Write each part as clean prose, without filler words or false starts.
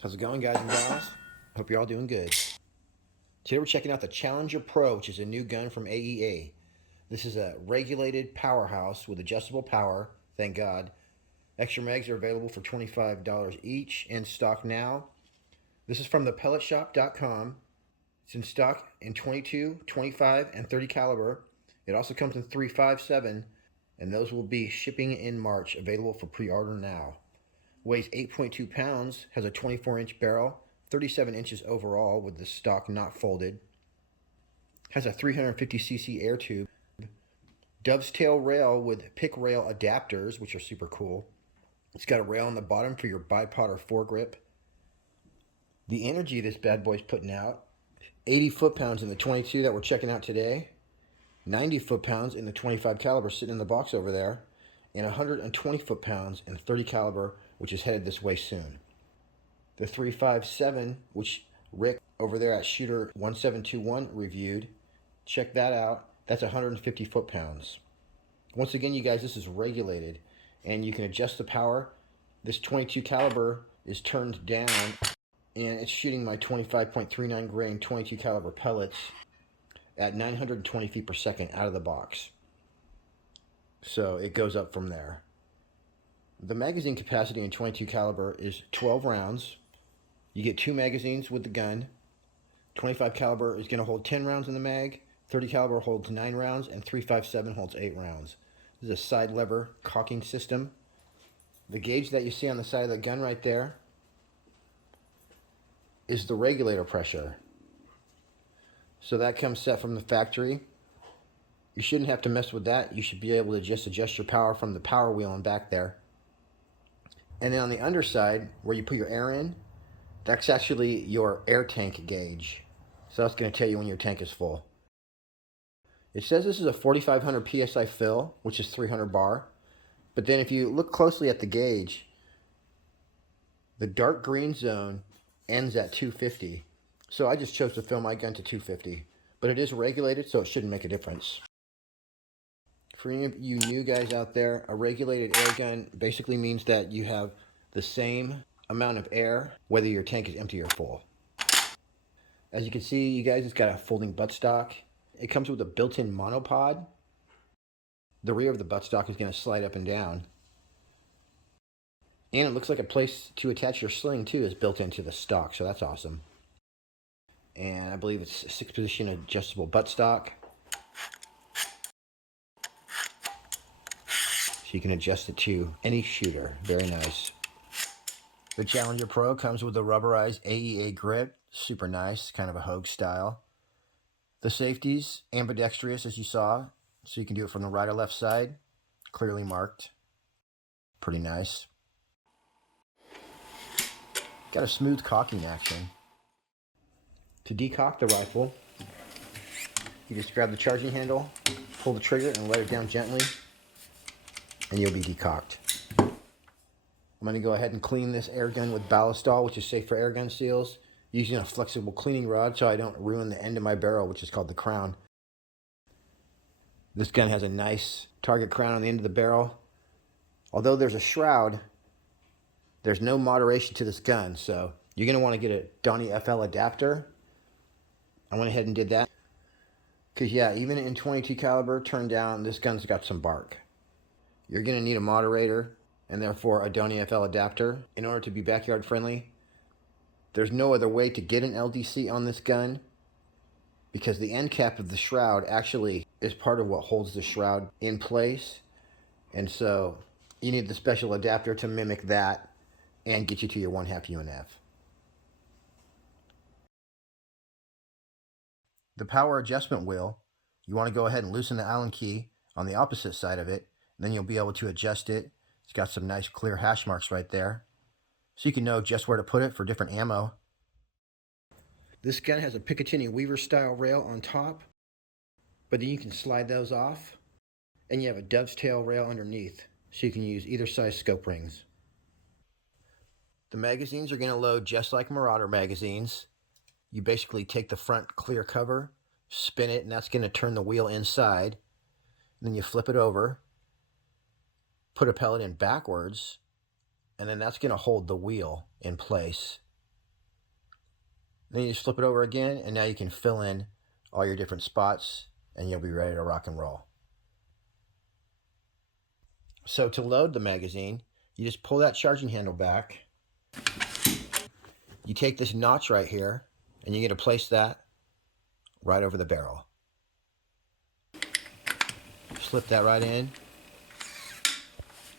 How's it going, guys and gals? Hope you're all doing good. Today we're checking out the Challenger Pro, which is a new gun from AEA. This is a regulated powerhouse with adjustable power, thank God. Extra mags are available for $25 each, in stock now. This is from thepelletshop.com. It's in stock in 22, 25, and 30 caliber. It also comes in 357, and those will be shipping in March, available for pre-order now. Weighs 8.2 pounds, has a 24-inch barrel, 37 inches overall with the stock not folded. Has a 350cc air tube. Dove's tail rail with pick rail adapters, which are super cool. It's got a rail on the bottom for your bipod or foregrip. The energy this bad boy's putting out, 80 foot-pounds in the 22 that we're checking out today, 90 foot-pounds in the 25 caliber sitting in the box over there, and 120 foot-pounds in 30 caliber, which is headed this way soon. The 357, which Rick over there at Shooter 1721 reviewed, check that out. That's 150 foot-pounds. Once again, you guys, this is regulated, and you can adjust the power. This 22 caliber is turned down, and it's shooting my 25.39 grain 22 caliber pellets at 920 feet per second out of the box. So it goes up from there. The magazine capacity in 22 caliber is 12 rounds. You get 2 magazines with the gun. 25 caliber is going to hold 10 rounds in the mag. 30 caliber holds 9 rounds, and 357 holds 8 rounds. This is a side lever cocking system. The gauge that you see on the side of the gun right there is the regulator pressure. So that comes set from the factory. You shouldn't have to mess with that. You should be able to just adjust your power from the power wheel and back there. And then on the underside, where you put your air in, that's actually your air tank gauge. So that's going to tell you when your tank is full. It says this is a 4,500 PSI fill, which is 300 bar. But then if you look closely at the gauge, the dark green zone ends at 250. So I just chose to fill my gun to 250. But it is regulated, so it shouldn't make a difference. For any of you new guys out there, a regulated air gun basically means that you have the same amount of air whether your tank is empty or full. As you can see, you guys, it's got a folding buttstock. It comes with a built-in monopod. The rear of the buttstock is going to slide up and down. And it looks like a place to attach your sling too is built into the stock, so that's awesome. And I believe it's a 6-position adjustable buttstock. So you can adjust it to any shooter. Very nice. The Challenger Pro comes with a rubberized AEA grip. Super nice, kind of a Hogue style. The safeties, ambidextrous as you saw. So you can do it from the right or left side. Clearly marked. Pretty nice. Got a smooth cocking action. To decock the rifle, you just grab the charging handle, pull the trigger, and let it down gently, and you'll be decocked. I'm going to go ahead and clean this air gun with Ballistol, which is safe for air gun seals, using a flexible cleaning rod so I don't ruin the end of my barrel, which is called the crown. This gun has a nice target crown on the end of the barrel. Although there's a shroud, there's no moderation to this gun, so you're going to want to get a Donnie FL adapter. I went ahead and did that. Because yeah, even in 22 caliber turned down, this gun's got some bark. You're going to need a moderator and therefore a Donnie FL adapter in order to be backyard friendly. There's no other way to get an LDC on this gun because the end cap of the shroud actually is part of what holds the shroud in place. And so you need the special adapter to mimic that and get you to your 1/2 UNF. The power adjustment wheel, you want to go ahead and loosen the Allen key on the opposite side of it. Then you'll be able to adjust it. It's got some nice clear hash marks right there, so you can know just where to put it for different ammo. This gun has a Picatinny Weaver style rail on top, but then you can slide those off, and you have a Dove's tail rail underneath, so you can use either size scope rings. The magazines are going to load just like Marauder magazines. You basically take the front clear cover, spin it, and that's going to turn the wheel inside. Then you flip it over, put a pellet in backwards, and then that's going to hold the wheel in place. Then you just flip it over again, and now you can fill in all your different spots, and you'll be ready to rock and roll. So to load the magazine, you just pull that charging handle back. You take this notch right here, and you're going to place that right over the barrel. Slip that right in,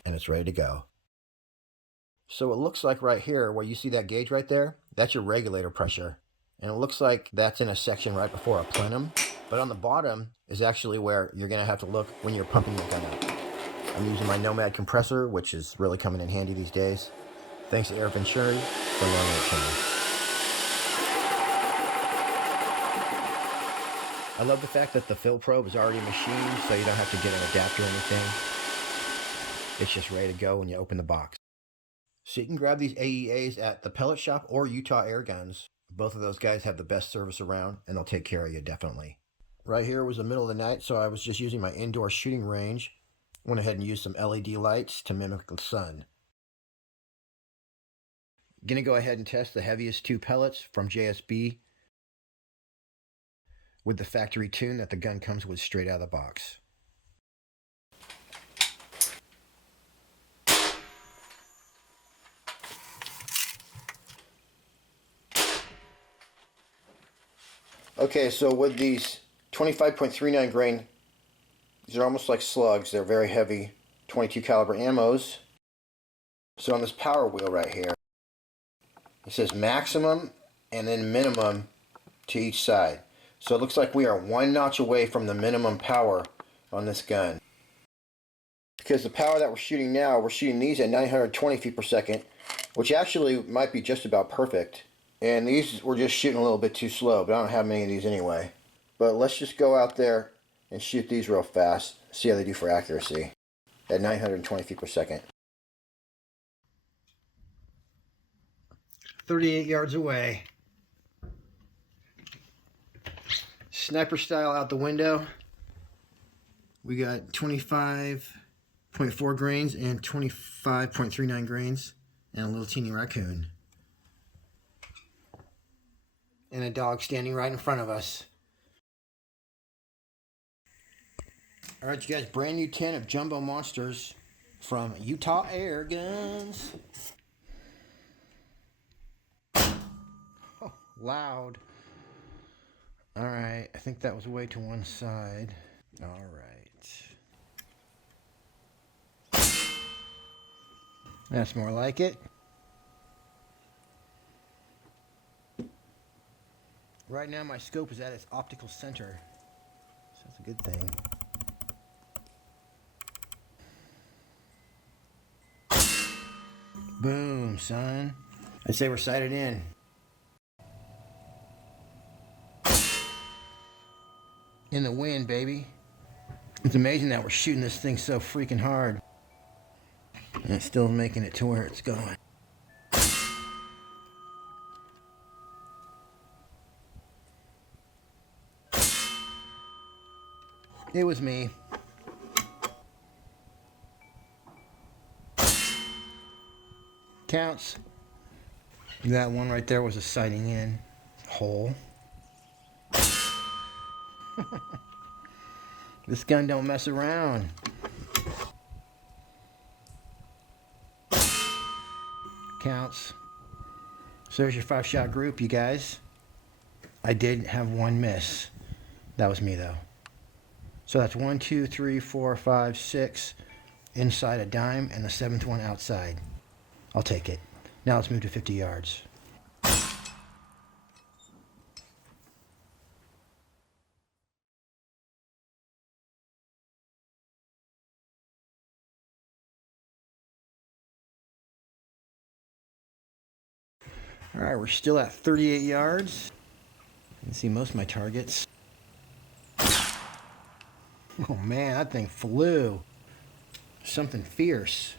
and it's ready to go. So it looks like right here, where you see that gauge right there, that's your regulator pressure. And it looks like that's in a section right before a plenum. But on the bottom is actually where you're going to have to look when you're pumping your gun up. I'm using my Nomad compressor, which is really coming in handy these days. Thanks to Air Venturi for loaning it to me. I love the fact that the fill probe is already machined, so you don't have to get an adapter or anything. It's just ready to go when you open the box. So you can grab these AEAs at the pellet shop or Utah Air Guns. Both of those guys have the best service around, and they'll take care of you, definitely. Right here was the middle of the night, so I was just using my indoor shooting range. Went ahead and used some LED lights to mimic the sun. Gonna go ahead and test the heaviest 2 pellets from JSB with the factory tune that the gun comes with straight out of the box. Okay, so with these 25.39 grain, these are almost like slugs. They're very heavy 22 caliber ammos. So on this power wheel right here, it says maximum and then minimum to each side. So it looks like we are 1 notch away from the minimum power on this gun. Because the power that we're shooting now, we're shooting these at 920 feet per second, which actually might be just about perfect. And these we're just shooting a little bit too slow, but I don't have many of these anyway. But let's just go out there and shoot these real fast, see how they do for accuracy at 920 feet per second. 38 yards away. Sniper style out the window. We got 25.4 grains and 25.39 grains and a little teeny raccoon. And a dog standing right in front of us. Alright, you guys, brand new tin of jumbo monsters from Utah Air Guns. Oh, loud. Alright, I think that was way to one side. Alright. That's more like it. Right now my scope is at its optical center, so that's a good thing. Boom, son. I'd say we're sighted in. In the wind, baby. It's amazing that we're shooting this thing so freaking hard. And it's still making it to where it's going. It was me. Counts. That one right there was a sighting in hole. This gun don't mess around. Counts. So there's your 5-shot group, you guys. I did have 1 miss. That was me though. So that's 1, 2, 3, 4, 5, 6 inside a dime and the 7th one outside. I'll take it. Now let's move to 50 yards. All right, we're still at 38 yards. You can see most of my targets. Oh man, that thing flew. Something fierce.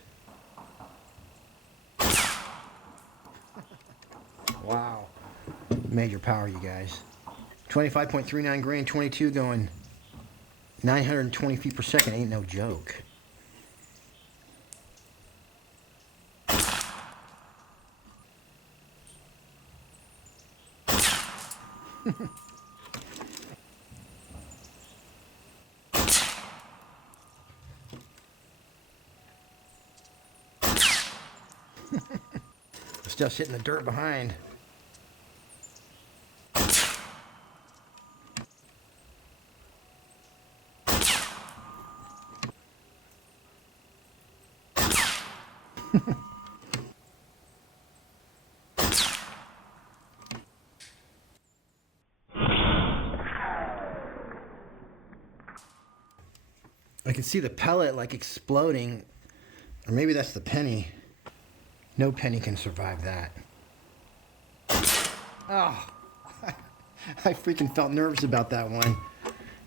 Wow. Major power, you guys. 25.39 grain, 22 going 920 feet per second. Ain't no joke. Stuff's hitting the dirt behind. I can see the pellet like exploding, or maybe that's the penny. No penny can survive that. Oh, I freaking felt nervous about that one.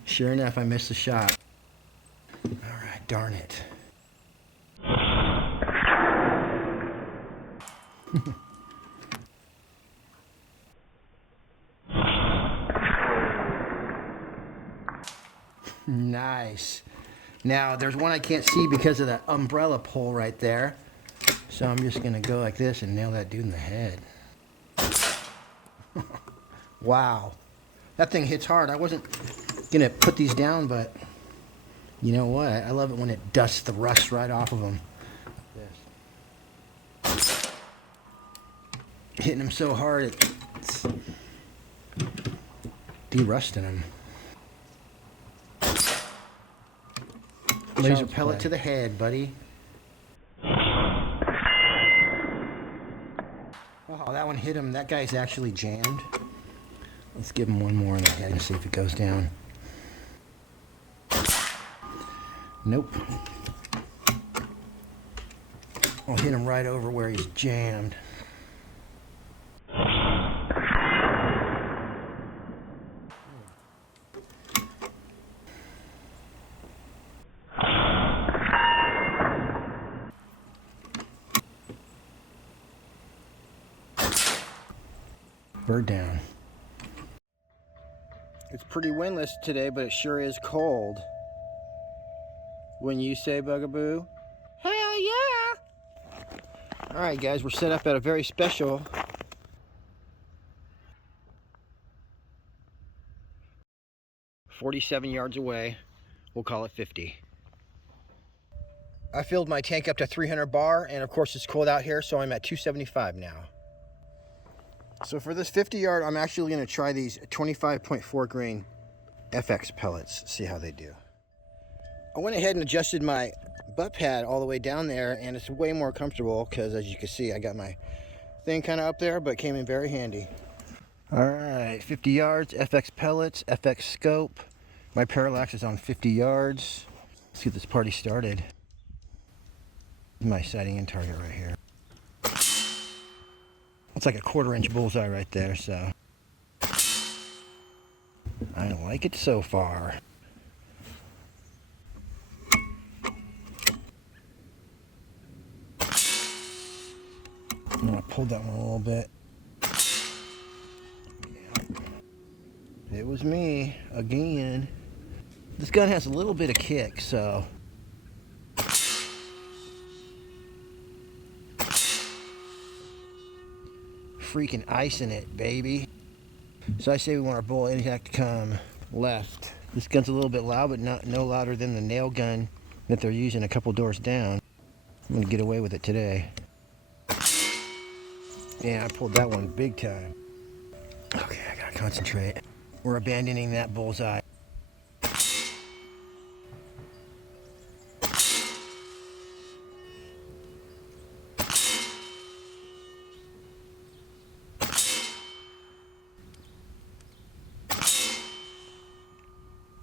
Sure enough, I missed the shot. All right, darn it. Nice. Now, there's one I can't see because of that umbrella pole right there. So I'm just going to go like this and nail that dude in the head. Wow. That thing hits hard. I wasn't going to put these down, but you know what? I love it when it dusts the rust right off of them. Hitting them so hard, it's de-rusting them. Laser pellet to the head, buddy. Oh, that one hit him. That guy's actually jammed. Let's give him one more in the head and see if it goes down. Nope. I'll hit him right over where he's jammed. Bird down. It's pretty windless today, but it sure is cold. Wouldn't you say, Bugaboo? Hell yeah! Alright guys, we're set up at a very special 47 yards away. We'll call it 50. I filled my tank up to 300 bar, and of course it's cold out here, so I'm at 275 now. So for this 50 yard, I'm actually going to try these 25.4 grain FX pellets, see how they do. I went ahead and adjusted my butt pad all the way down there, and it's way more comfortable because, as you can see, I got my thing kind of up there, but it came in very handy. All right, 50 yards, FX pellets, FX scope. My parallax is on 50 yards. Let's get this party started. My sighting and target right here. It's like a 1/4 inch bullseye right there, so I like it so far. I'm gonna pull that one a little bit. Yeah. It was me again. This gun has a little bit of kick, so freaking icing it, baby. So I say we want our bullet impact to come left. This gun's a little bit loud, but no louder than the nail gun that they're using a couple doors down. I'm gonna get away with it today. Yeah, I pulled that one big time. Okay, I gotta concentrate. We're abandoning that bullseye.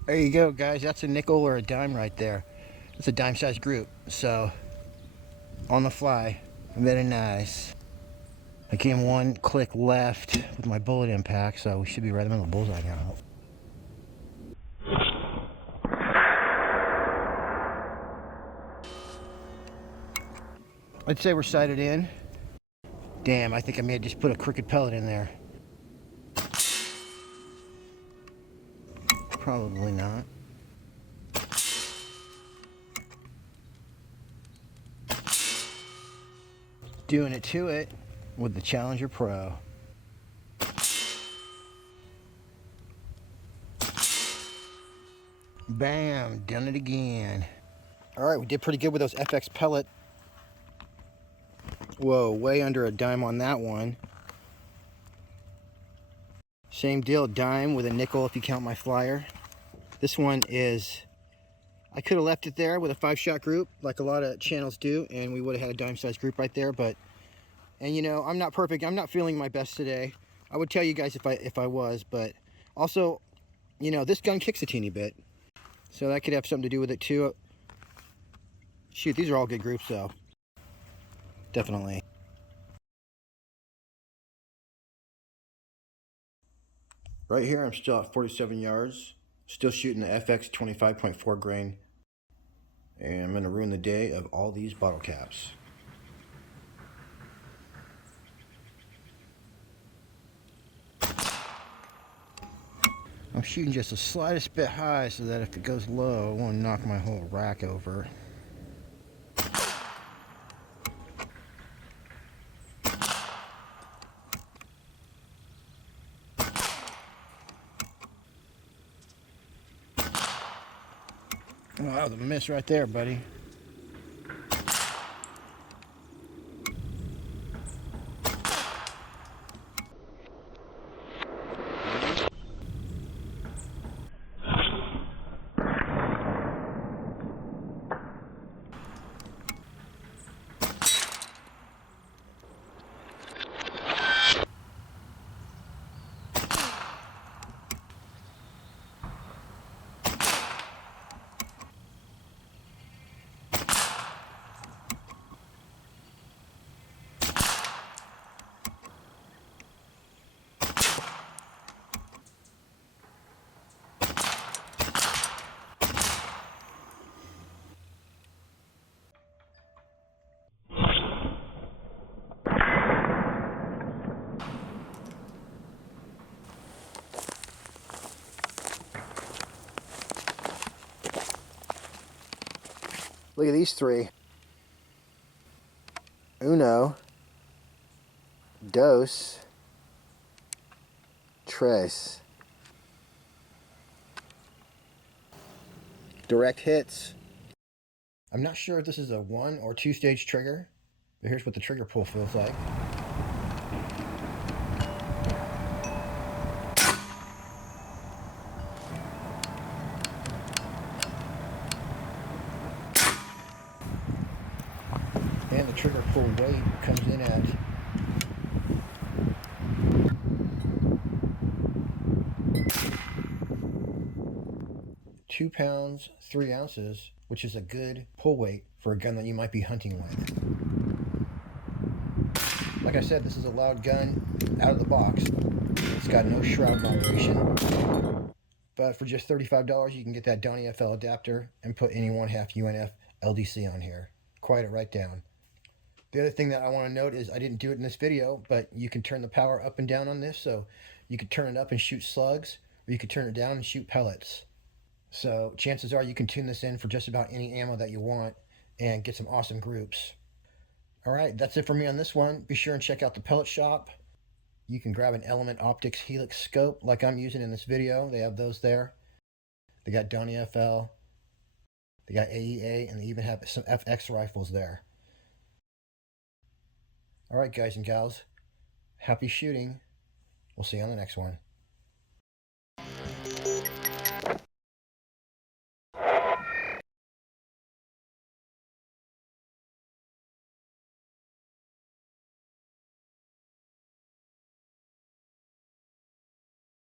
There you go, guys. That's a nickel or a dime right there. It's a dime-sized group. So, on the fly, very nice. I came one click left with my bullet impact, so we should be right in the middle of the bullseye now. I'd say we're sighted in. Damn, I think I may have just put a crooked pellet in there. Probably not. Doing it to it with the Challenger Pro. Bam, done it again. All right, we did pretty good with those FX pellet. Whoa, way under a dime on that one. Same deal, dime with a nickel if you count my flyer. This one is, I could have left it there with a 5-shot group like a lot of channels do, and we would have had a dime-sized group right there, but, and you know, I'm not perfect. I'm not feeling my best today. I would tell you guys if I was, but also, you know, this gun kicks a teeny bit, so that could have something to do with it too. Shoot, these are all good groups though. Definitely. Right here, I'm still at 47 yards, still shooting the FX 25.4 grain, and I'm gonna ruin the day of all these bottle caps. I'm shooting just the slightest bit high so that if it goes low, it won't knock my whole rack over. Oh, that was a miss right there, buddy. Look at these three. Uno, dos, tres. Direct hits. I'm not sure if this is a 1 or 2 stage trigger, but here's what the trigger pull feels like. And the trigger pull weight comes in at 2 pounds, 3 ounces, which is a good pull weight for a gun that you might be hunting with. Like I said, this is a loud gun out of the box. It's got no shroud vibration. But for just $35, you can get that Donnie FL adapter and put any 1/2 UNF LDC on here. Quiet it right down. The other thing that I want to note is I didn't do it in this video, but you can turn the power up and down on this. So you could turn it up and shoot slugs, or you could turn it down and shoot pellets. So chances are you can tune this in for just about any ammo that you want and get some awesome groups. All right, that's it for me on this one. Be sure and check out the pellet shop. You can grab an Element Optics Helix scope like I'm using in this video. They have those there. They got Donnie FL, they got AEA, and they even have some FX rifles there. All right, guys and gals, happy shooting. We'll see you on the next one.